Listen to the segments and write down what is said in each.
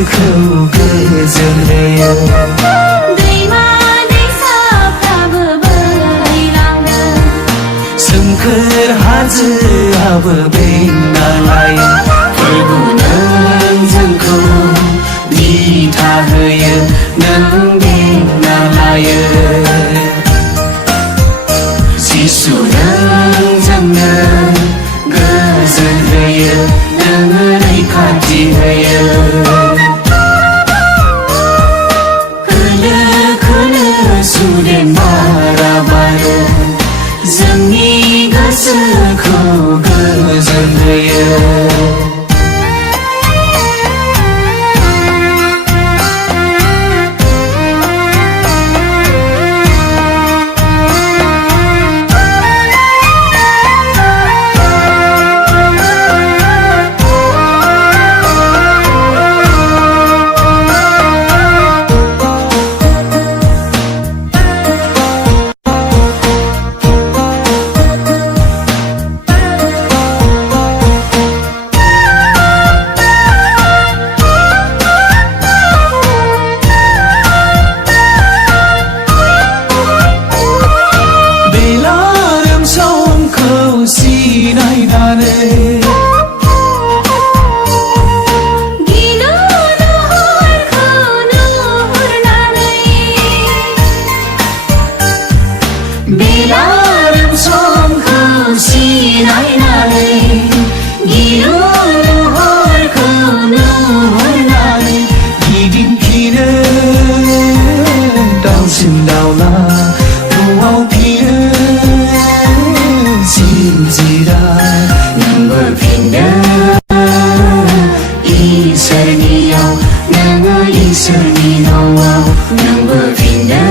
गोसोखौ गोजोन होयो। दैमा दैसाफ्राबो बोहैलांदों, सोमखोर हाजोआबो बेंना लायो। फोरबु नों जोंखौ दिथा होयो, नों बेंना लायो। जिसु नों जोंनो गोजोन होयो, नों रैखाथि होयो। खोलो खोलो सुदेम बारा बारो, जोंनि गोसोखौ गोजोन होयो। बेलारोम समखौ सिनायनानै, गिलु लुहरखौ नुहुरनानै, गिदिंफिनो दाउसिन दाउला न'आव फिनो जिब जिराद नोंबो फिनो इसोरनियाव, नोङो इसोरनि न'आव, नोंबो फिनो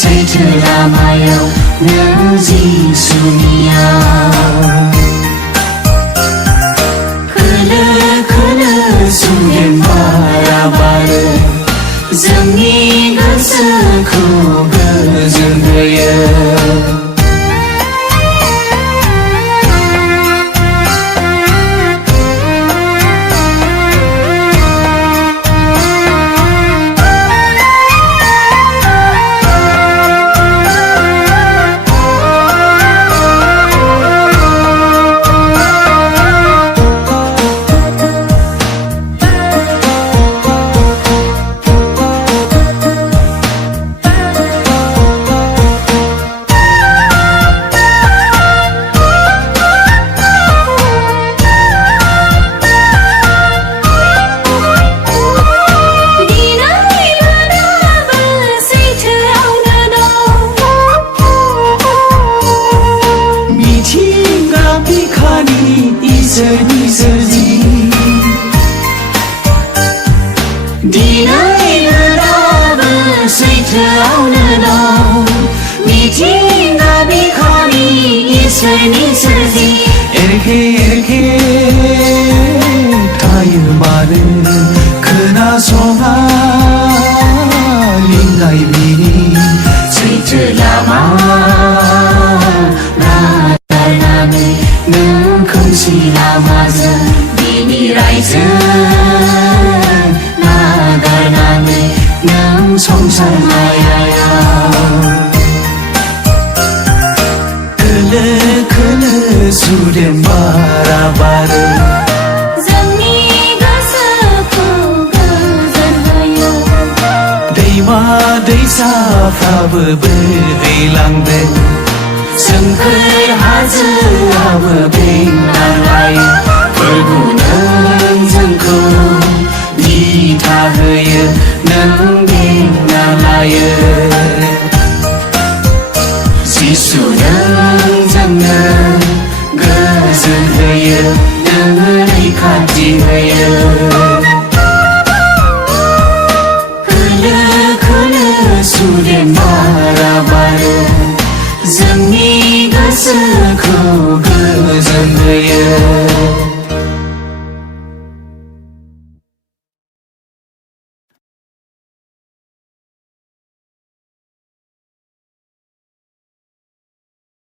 सैथो लामायाव, नों जिसुनियाव। खोलो खोलो सुदेम बारा बारो, जोंनि गोसोखौ गोजोन होयो। इसोरनि सोरजि दिनैबो सैथोआवनो दं, मिथिंगा बिखानि इसोरनि सोरजि। एरखे एरखे थायो मानो खोनासङा लिंनाय बिनि सैथो लामा नागारनानै, नों खोमसि लामाजों बिनि रायजो नागारनानै, नों संसार मायायाव। खोलो खोलो सुदेम बारा बारो, जोंनि गोसोखौ गोजोन होयो। दैमा दैसाफ्राबो बोहैलांदों, सोमखोर हाजोआबो बेंना लायो। फोरबु नों जोंखौ दिथा होयो, नों बेंना लायो। जिसु नों जोंनो गोजोन होयो, नों रैखाथि होयो। खोलो खोलो सुदेम बारा बारो, जोंनि गोसोखौ गोजोन होयो।